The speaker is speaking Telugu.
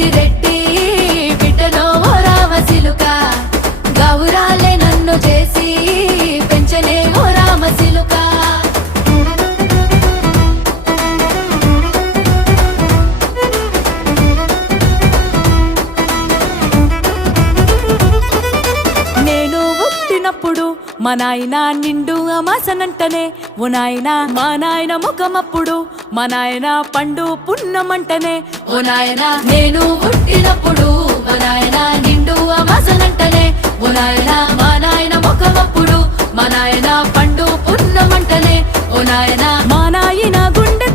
పెద్దిరెడ్డి బిడ్డలో ఓ రామసిలుక గౌరాలే నన్ను చేసి పెంచనే ఓ రామసిలుక నేను పుట్టినప్పుడు మా నాయన నిండు అమాసనంటనే ఓ నాయన మా నాయన ముఖమప్పుడు మా నాయన పండు పున్నమంటనే ఓ నాయన నేను పుట్టినప్పుడు మా నాయన నిండు అమాసనంటనే ఓ నాయన మా నాయన ముఖమప్పుడు మా నాయన పండు పున్నమంటనే ఓ నాయన మా నాయన గుండె